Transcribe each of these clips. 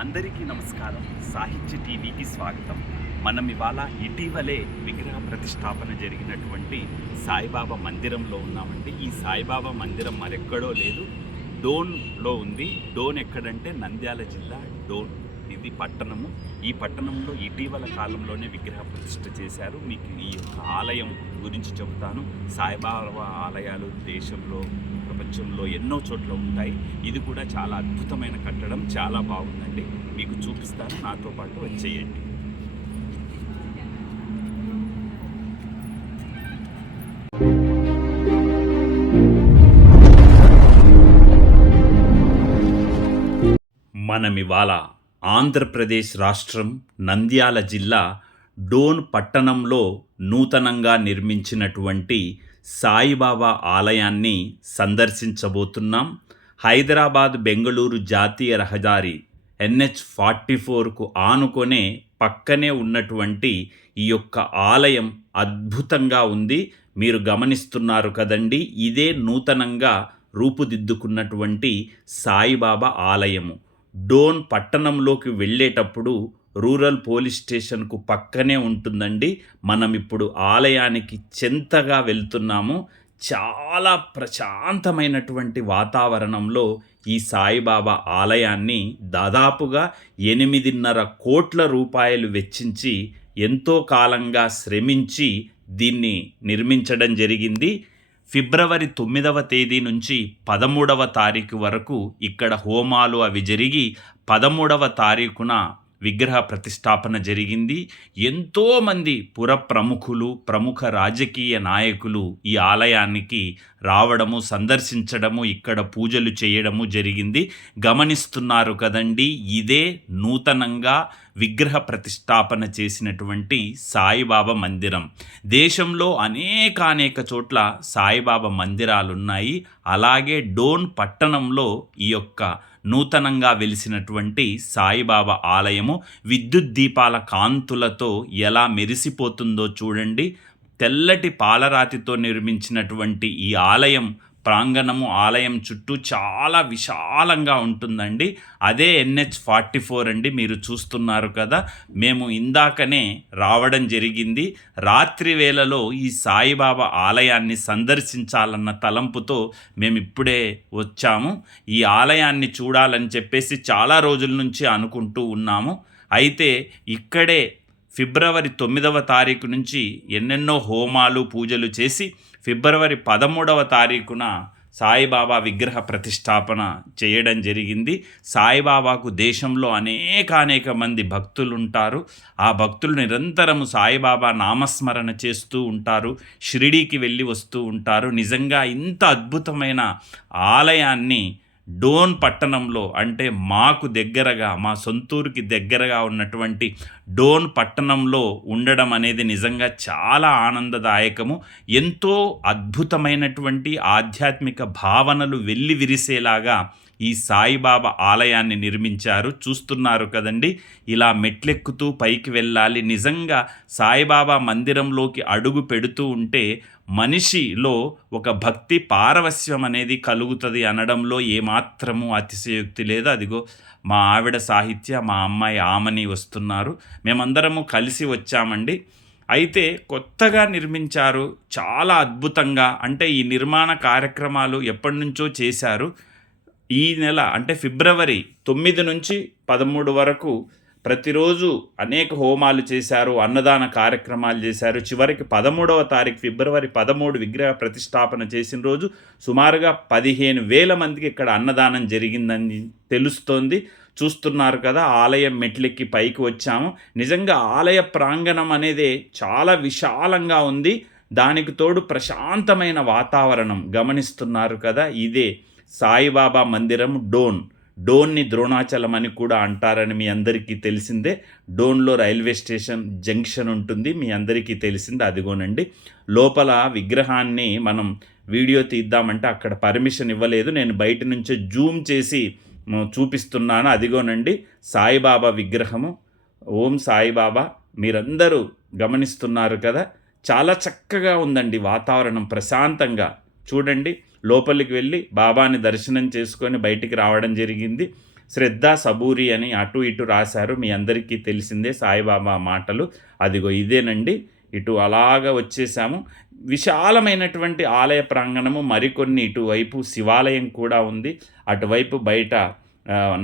అందరికీ నమస్కారం. సాహిత్య టీవీకి స్వాగతం. మనం ఇవాళ ఇటీవలే విగ్రహ ప్రతిష్టాపన జరిగినటువంటి సాయిబాబా మందిరంలో ఉన్నామండి. ఈ సాయిబాబా మందిరం మరెక్కడో లేదు. డోన్లో ఉంది. డోన్ ఎక్కడంటే నంద్యాల జిల్లా డోన్. ఇది పట్టణము. ఈ పట్టణంలో ఇటీవల కాలంలోనే విగ్రహ ప్రతిష్ఠ చేశారు. మీకు ఈ యొక్క ఆలయం గురించి చెబుతాను. సాయిబాబా ఆలయాలు దేశంలో ప్రపంచంలో ఎన్నో చోట్ల ఉంటాయి. ఇది కూడా చాలా అద్భుతమైన కట్టడం చాలా బాగుందండి. మీకు చూపిస్తాను నాతో పాటు వచ్చేయండి. మనం ఇవాళ ఆంధ్రప్రదేశ్ రాష్ట్రం నంద్యాల జిల్లా డోన్ పట్టణంలో నూతనంగా నిర్మించినటువంటి సాయిబాబా ఆలయాన్ని సందర్శించబోతున్నాం. హైదరాబాద్ బెంగళూరు జాతీయ రహదారి ఎన్హెచ్ ఫార్టీ ఫోర్కు ఆనుకొనే పక్కనే ఉన్నటువంటి ఈ యొక్క ఆలయం అద్భుతంగా ఉంది. మీరు గమనిస్తున్నారు కదండి ఇదే నూతనంగా రూపుదిద్దుకున్నటువంటి సాయిబాబా ఆలయము. డోన్ పట్టణంలోకి వెళ్ళేటప్పుడు రూరల్ పోలీస్ స్టేషన్కు పక్కనే ఉంటుందండి. మనం ఇప్పుడు ఆలయానికి చెంతగా వెళ్తున్నాము. చాలా ప్రశాంతమైనటువంటి వాతావరణంలో ఈ సాయిబాబా ఆలయాన్ని దాదాపుగా ఎనిమిదిన్నర కోట్ల రూపాయలు వెచ్చించి ఎంతో కాలంగా శ్రమించి దీన్ని నిర్మించడం జరిగింది. ఫిబ్రవరి తొమ్మిదవ తేదీ నుంచి పదమూడవ తారీఖు వరకు ఇక్కడ హోమాలు అవి జరిగి పదమూడవ తారీఖున విగ్రహ ప్రతిష్టాపన జరిగింది. ఎంతోమంది పుర ప్రముఖులు ప్రముఖ రాజకీయ నాయకులు ఈ ఆలయానికి రావడము సందర్శించడము ఇక్కడ పూజలు చేయడము జరిగింది. గమనిస్తున్నారు కదండి ఇదే నూతనంగా విగ్రహ ప్రతిష్టాపన చేసినటువంటి సాయిబాబా మందిరం. దేశంలో అనేకానేక చోట్ల సాయిబాబా మందిరాలు ఉన్నాయి అలాగే డోన్ పట్టణంలో ఈ యొక్క నూతనంగా వెలిసినటువంటి సాయిబాబా ఆలయము విద్యుత్ దీపాల కాంతులతో ఎలా మెరిసిపోతుందో చూడండి. తెల్లటి పాలరాతితో నిర్మించినటువంటి ఈ ఆలయం ప్రాంగణము ఆలయం చుట్టూ చాలా విశాలంగా ఉంటుందండి. అదే ఎన్హెచ్ ఫార్టీ ఫోర్ అండి మీరు చూస్తున్నారు కదా. మేము ఇందాకనే రావడం జరిగింది. రాత్రి వేళలో ఈ సాయిబాబా ఆలయాన్ని సందర్శించాలన్న తలంపుతో మేము ఇప్పుడే వచ్చాము. ఈ ఆలయాన్ని చూడాలని చెప్పేసి చాలా రోజుల నుంచి అనుకుంటూ ఉన్నాము. అయితే ఇక్కడే ఫిబ్రవరి తొమ్మిదవ తారీఖు నుంచి ఎన్నెన్నో హోమాలు పూజలు చేసి ఫిబ్రవరి పదమూడవ తారీఖున సాయిబాబా విగ్రహ ప్రతిష్టాపన చేయడం జరిగింది. సాయిబాబాకు దేశంలో అనేకానేక మంది భక్తులు ఉంటారు ఆ భక్తులు నిరంతరము సాయిబాబా నామస్మరణ చేస్తూ ఉంటారు. షిరిడీకి వెళ్ళి వస్తూ ఉంటారు. నిజంగా ఇంత అద్భుతమైన ఆలయాన్ని డోన్ పట్టణంలో అంటే మాకు దగ్గరగా మా సొంతూరుకి దగ్గరగా ఉన్నటువంటి డోన్ పట్టణంలో ఉండడం అనేది నిజంగా చాలా ఆనందదాయకము. ఎంతో అద్భుతమైనటువంటి ఆధ్యాత్మిక భావనలు వెళ్ళి విరిసేలాగా ఈ సాయిబాబా ఆలయాన్ని నిర్మించారు. చూస్తున్నారు కదండి ఇలా మెట్లెక్కుతూ పైకి వెళ్ళాలి. నిజంగా సాయిబాబా మందిరంలోకి అడుగు పెడుతూ ఉంటే మనిషిలో ఒక భక్తి పారవస్యం అనేది కలుగుతుంది అనడంలో ఏమాత్రము అతిశయోక్తి లేదు. అదిగో మా ఆవిడ సాహిత్య మా అమ్మాయి ఆమని వస్తున్నారు. మేమందరము కలిసి వచ్చామండి. అయితే కొత్తగా నిర్మించారు. చాలా అద్భుతంగా అంటే ఈ నిర్మాణ కార్యక్రమాలు ఎప్పటి నుంచో చేశారు. ఈ నెల అంటే ఫిబ్రవరి తొమ్మిది నుంచి పదమూడు వరకు ప్రతిరోజు అనేక హోమాలు చేశారు అన్నదాన కార్యక్రమాలు చేశారు. చివరికి పదమూడవ తారీఖు ఫిబ్రవరి పదమూడు విగ్రహ ప్రతిష్టాపన చేసిన రోజు సుమారుగా పదిహేను వేల మందికి ఇక్కడ అన్నదానం జరిగిందని తెలుస్తోంది. చూస్తున్నారు కదా ఆలయం మెట్లెక్కి పైకి వచ్చాము. నిజంగా ఆలయ ప్రాంగణం అనేది చాలా విశాలంగా ఉంది. దానికి తోడు ప్రశాంతమైన వాతావరణం గమనిస్తున్నారు కదా ఇదే సాయిబాబా మందిరం డోన్. డోన్ని ద్రోణాచలం అని కూడా అంటారని మీ అందరికీ తెలిసిందే. డోన్లో రైల్వే స్టేషన్ జంక్షన్ ఉంటుంది. మీ అందరికీ తెలిసిందే. అదిగోనండి. లోపల విగ్రహాన్ని మనం వీడియో తీద్దామంటే అక్కడ పర్మిషన్ ఇవ్వలేదు. నేను బయట నుంచే జూమ్ చేసి చూపిస్తున్నాను. అదిగోనండి. సాయిబాబా విగ్రహము. ఓం సాయిబాబా. మీరందరూ గమనిస్తున్నారు కదా. చాలా చక్కగా ఉందండి వాతావరణం ప్రశాంతంగా. చూడండి. లోపలికి వెళ్ళి బాబాని దర్శనం చేసుకొని బయటికి రావడం జరిగింది. శ్రద్ధ సబూరి అని అటు ఇటు రాశారు. మీ అందరికీ తెలిసిందే సాయిబాబా మాటలు. అదిగో ఇదేనండి. ఇటు అలాగ వచ్చేసాము. విశాలమైనటువంటి ఆలయ ప్రాంగణము మరికొన్ని ఇటువైపు శివాలయం కూడా ఉంది. అటువైపు బయట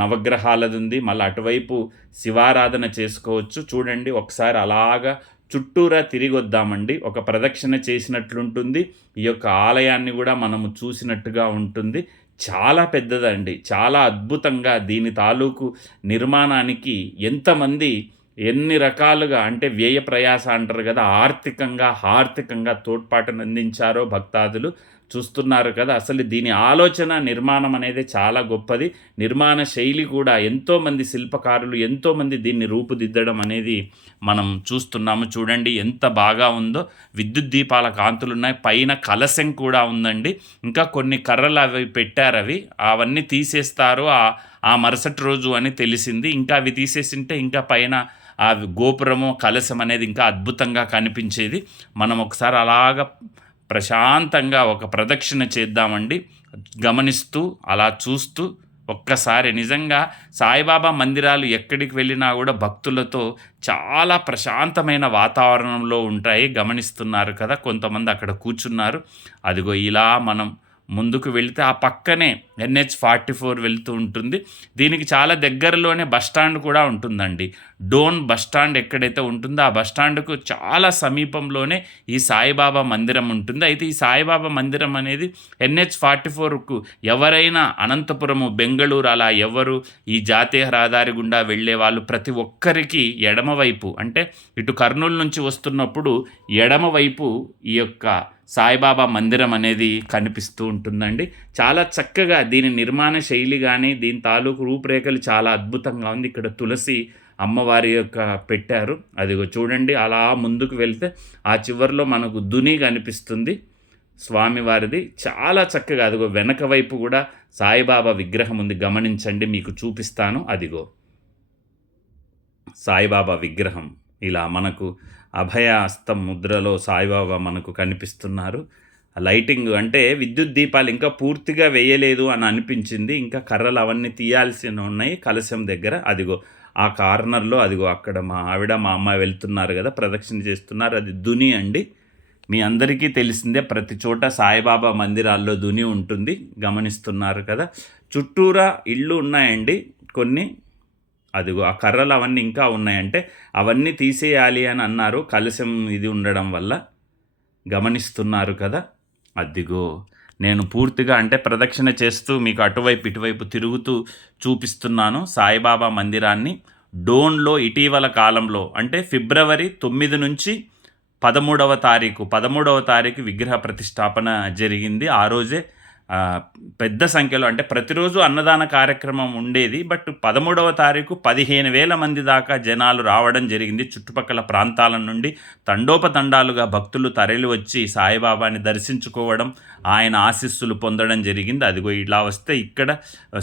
నవగ్రహాలది ఉంది. మళ్ళీ అటువైపు శివారాధన చేసుకోవచ్చు. చూడండి ఒకసారి అలాగా చుట్టూరా తిరిగి వద్దామండి ఒక ప్రదక్షిణ చేసినట్లుంటుంది. ఈ యొక్క ఆలయాన్ని కూడా మనము చూసినట్టుగా ఉంటుంది. చాలా పెద్దదండి. చాలా అద్భుతంగా దీని తాలూకు నిర్మాణానికి ఎంతమంది ఎన్ని రకాలుగా అంటే వ్యయ ప్రయాస అంటారు కదా ఆర్థికంగా ఆర్థికంగా తోడ్పాటును అందించారో భక్తాదులు చూస్తున్నారు కదా. అసలు దీని ఆలోచన నిర్మాణం అనేది చాలా గొప్పది. నిర్మాణ శైలి కూడా ఎంతోమంది శిల్పకారులు ఎంతోమంది దీన్ని రూపుదిద్దడం అనేది మనం చూస్తున్నాము. చూడండి ఎంత బాగా ఉందో. విద్యుత్ దీపాల కాంతులు ఉన్నాయి పైన కలశం కూడా ఉందండి. ఇంకా కొన్ని కర్రలు అవి పెట్టారు అవి. అవన్నీ తీసేస్తారు. ఆ ఆ మరుసటి రోజు అని తెలిసింది. ఇంకా అవి తీసేసింటే ఇంకా పైన ఆ గోపురము కలశం అనేది ఇంకా అద్భుతంగా కనిపించేది. మనం ఒకసారి అలాగ ప్రశాంతంగా ఒక ప్రదక్షిణ చేద్దామండి. గమనిస్తూ అలా చూస్తూ ఒక్కసారి నిజంగా సాయిబాబా మందిరాలు ఎక్కడికి వెళ్ళినా కూడా భక్తులతో చాలా ప్రశాంతమైన వాతావరణంలో ఉంటాయి. గమనిస్తున్నారు కదా కొంతమంది అక్కడ కూర్చున్నారు. అదిగో ఇలా మనం ముందుకు వెళితే ఆ పక్కనే ఎన్హెచ్ ఫార్టీ ఫోర్ వెళ్తూ ఉంటుంది. దీనికి చాలా దగ్గరలోనే బస్ స్టాండ్ కూడా ఉంటుందండి. డోన్ బస్ స్టాండ్ ఎక్కడైతే ఉంటుందో ఆ బస్ స్టాండ్కు చాలా సమీపంలోనే ఈ సాయిబాబా మందిరం ఉంటుంది. అయితే ఈ సాయిబాబా మందిరం అనేది ఎన్హెచ్ ఫార్టీ ఫోర్కు ఎవరైనా అనంతపురము బెంగళూరు అలా ఎవరు ఈ జాతీయ రహదారి గుండా వెళ్ళే వాళ్ళు ప్రతి ఒక్కరికి ఎడమవైపు అంటే ఇటు కర్నూలు నుంచి వస్తున్నప్పుడు ఎడమవైపు ఈ యొక్క సాయిబాబా మందిరం అనేది కనిపిస్తూ ఉంటుందండి. చాలా చక్కగా దీని నిర్మాణ శైలి కానీ దీని తాలూకు రూపురేఖలు చాలా అద్భుతంగా ఉంది. ఇక్కడ తులసి అమ్మవారి యొక్క పెట్టారు. అదిగో చూడండి అలా ముందుకు వెళ్తే ఆ చివరిలో మనకు దుని కనిపిస్తుంది స్వామివారిది. చాలా చక్కగా అదిగో వెనక వైపు కూడా సాయిబాబా విగ్రహం ఉంది. గమనించండి మీకు చూపిస్తాను. అదిగో సాయిబాబా విగ్రహం. ఇలా మనకు అభయ హస్తం ముద్రలో సాయిబాబా మనకు కనిపిస్తున్నారు. లైటింగ్ అంటే విద్యుత్ దీపాలు ఇంకా పూర్తిగా వేయలేదు అని అనిపించింది. ఇంకా కర్రలు అవన్నీ తీయాల్సి ఉన్నాయి కలశం దగ్గర. అదిగో ఆ కార్నర్లో అదిగో అక్కడ మా ఆవిడ మా అమ్మాయి వెళ్తున్నారు కదా ప్రదక్షిణ చేస్తున్నారు. అది దుని అండి. మీ అందరికీ తెలిసిందే ప్రతి చోట సాయిబాబా మందిరాల్లో దుని ఉంటుంది. గమనిస్తున్నారు కదా. చుట్టూరా ఇళ్ళు ఉన్నాయండి. కొన్ని అదిగో ఆ కర్రలు అవన్నీ ఇంకా ఉన్నాయంటే అవన్నీ తీసేయాలి అని అన్నారు. కలశం ఇది ఉండడం వల్ల గమనిస్తున్నారు కదా. అదిగో నేను పూర్తిగా అంటే ప్రదక్షిణ చేస్తూ మీకు అటువైపు ఇటువైపు తిరుగుతూ చూపిస్తున్నాను సాయిబాబా మందిరాన్ని. డోన్లో ఇటీవల కాలంలో అంటే ఫిబ్రవరి తొమ్మిది నుంచి పదమూడవ తారీఖు పదమూడవ తారీఖు విగ్రహ ప్రతిష్టాపన జరిగింది. ఆ రోజే పెద్ద సంఖ్యలో అంటే ప్రతిరోజు అన్నదాన కార్యక్రమం ఉండేది బట్ పదమూడవ తారీఖు పదిహేను వేల మంది దాకా జనాలు రావడం జరిగింది. చుట్టుపక్కల ప్రాంతాల నుండి తండోపతండాలుగా భక్తులు తరలి వచ్చి సాయిబాబాని దర్శించుకోవడం ఆయన ఆశీస్సులు పొందడం జరిగింది. అదిగో ఇలా వస్తే ఇక్కడ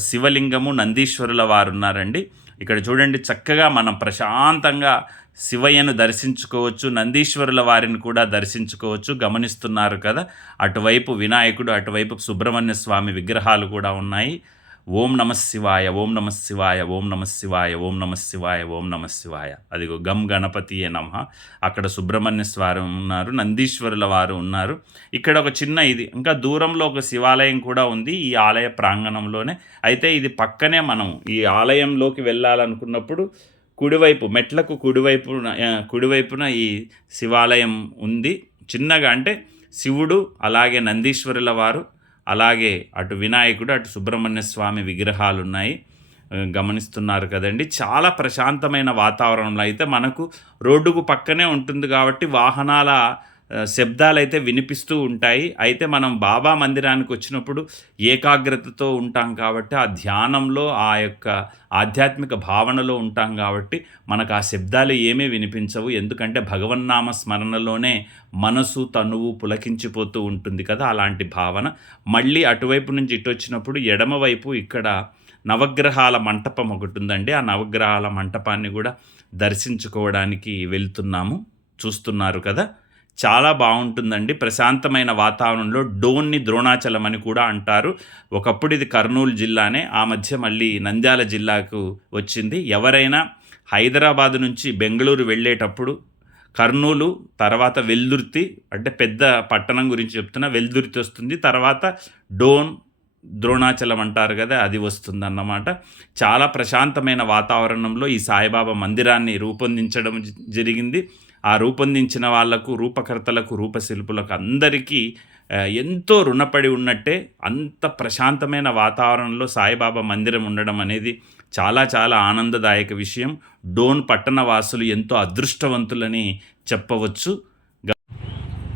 శివలింగము నందీశ్వరుల వారు ఉన్నారండి. ఇక్కడ చూడండి చక్కగా మనం ప్రశాంతంగా శివయ్యను దర్శించుకోవచ్చు నందీశ్వరుల వారిని కూడా దర్శించుకోవచ్చు గమనిస్తున్నారు కదా. అటువైపు వినాయకుడు అటువైపు సుబ్రహ్మణ్య స్వామి విగ్రహాలు కూడా ఉన్నాయి. ఓం నమ శివాయ ఓం నమ శివాయ ఓం నమ శివాయ ఓం నమ శివాయ ఓం నమ శివాయ. అదిగో గం గణపతియే నమ. అక్కడ సుబ్రహ్మణ్య స్వామి ఉన్నారు నందీశ్వరుల వారు ఉన్నారు. ఇక్కడ ఒక చిన్న ఇది ఇంకా దూరంలో ఒక శివాలయం కూడా ఉంది ఈ ఆలయ ప్రాంగణంలోనే. అయితే ఇది పక్కనే మనం ఈ ఆలయంలోకి వెళ్ళాలనుకున్నప్పుడు కుడివైపు మెట్లకు కుడివైపున కుడివైపున ఈ శివాలయం ఉంది. చిన్నగా అంటే శివుడు అలాగే నందీశ్వరుల వారు అలాగే అటు వినాయకుడు అటు సుబ్రహ్మణ్య స్వామి విగ్రహాలు ఉన్నాయి గమనిస్తున్నారు కదండి. చాలా ప్రశాంతమైన వాతావరణంలో అయితే మనకు రోడ్డుకు పక్కనే ఉంటుంది కాబట్టి వాహనాల శబ్దాలైతే శబ్దాలు అయితే వినిపిస్తూ ఉంటాయి. అయితే మనం బాబా మందిరానికి వచ్చినప్పుడు ఏకాగ్రతతో ఉంటాం కాబట్టి ఆ ధ్యానంలో ఆ యొక్క ఆధ్యాత్మిక భావనలో ఉంటాం కాబట్టి మనకు ఆ శబ్దాలు ఏమీ వినిపించవు. ఎందుకంటే భగవన్నామ స్మరణలోనే మనసు తనువు పులకించిపోతూ ఉంటుంది కదా అలాంటి భావన. మళ్ళీ అటువైపు నుంచి ఇటు వచ్చినప్పుడు ఎడమవైపు ఇక్కడ నవగ్రహాల మంటపం ఒకటి ఉందండి. ఆ నవగ్రహాల మంటపాన్ని కూడా దర్శించుకోవడానికి వెళ్తున్నాము. చూస్తున్నారు కదా? చాలా బాగుంటుందండి. ప్రశాంతమైన వాతావరణంలో డోన్ని ద్రోణాచలం అని కూడా అంటారు. ఒకప్పుడు ఇది కర్నూలు జిల్లానే ఆ మధ్య మళ్ళీ నంద్యాల జిల్లాకు వచ్చింది. ఎవరైనా హైదరాబాద్ నుంచి బెంగళూరు వెళ్ళేటప్పుడు కర్నూలు తర్వాత వెల్దుర్తి అంటే పెద్ద పట్టణం గురించి చెప్తున్నా వెల్దుర్తి వస్తుంది. తర్వాత డోన్ ద్రోణాచలం అంటారు కదా అది వస్తుందన్నమాట. చాలా ప్రశాంతమైన వాతావరణంలో ఈ సాయిబాబా మందిరాన్ని రూపొందించడం జ- జరిగింది. ఆ రూపొందించిన వాళ్ళకు రూపకర్తలకు రూపశిల్పులకు అందరికీ ఎంతో రుణపడి ఉన్నట్టే అంత ప్రశాంతమైన వాతావరణంలో సాయిబాబా మందిరం ఉండడం అనేది చాలా చాలా ఆనందదాయక విషయం. డోన్ పట్టణ వాసులు ఎంతో అదృష్టవంతులని చెప్పవచ్చు.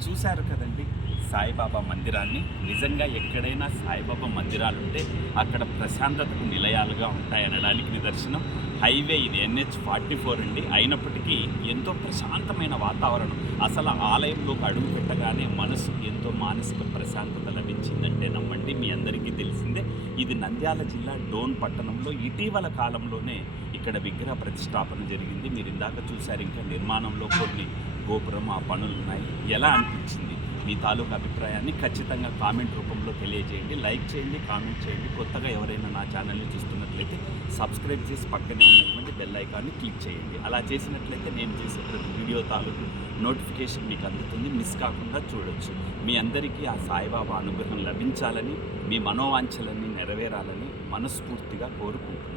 చూశారు కదండి. సాయిబాబా మందిరాన్ని. నిజంగా ఎక్కడైనా సాయిబాబా మందిరాలు ఉంటే అక్కడ ప్రశాంతతకు నిలయాలుగా ఉంటాయనడానికి నిదర్శనం. హైవే ఇది ఎన్హెచ్ ఫార్టీ ఫోర్ అండి. అయినప్పటికీ ఎంతో ప్రశాంతమైన వాతావరణం. అసలు ఆలయంలోకి అడుగు పెట్టగానే మనసు ఎంతో మానసిక ప్రశాంతత లభించిందంటే నమ్మండి మీ అందరికీ తెలిసిందే. ఇది నంద్యాల జిల్లా డోన్ పట్టణంలో ఇటీవల కాలంలోనే ఇక్కడ విగ్రహ ప్రతిష్టాపన జరిగింది. మీరు ఇందాక చూశారు ఇంకా నిర్మాణంలో కొన్ని గోపురం ఆ పనులు ఉన్నాయి ఎలా అనిపించింది? మీ తాలూకు అభిప్రాయాన్ని ఖచ్చితంగా కామెంట్ రూపంలో తెలియజేయండి. లైక్ చేయండి కామెంట్ చేయండి. కొత్తగా ఎవరైనా నా ఛానల్ని చూస్తున్నట్లయితే సబ్స్క్రైబ్ చేసి పక్కనే ఉన్నటువంటి బెల్ ఐకాన్ని క్లిక్ చేయండి. అలా చేసినట్లయితే నేను చేసే ప్రతి వీడియో తాలూకు నోటిఫికేషన్ మీకు అందుతుంది. మిస్ కాకుండా చూడొచ్చు. మీ అందరికీ ఆ సాయిబాబా అనుగ్రహం లభించాలని మీ మనోవాంఛలన్నీ నెరవేరాలని మనస్ఫూర్తిగా కోరుకుంటున్నాను.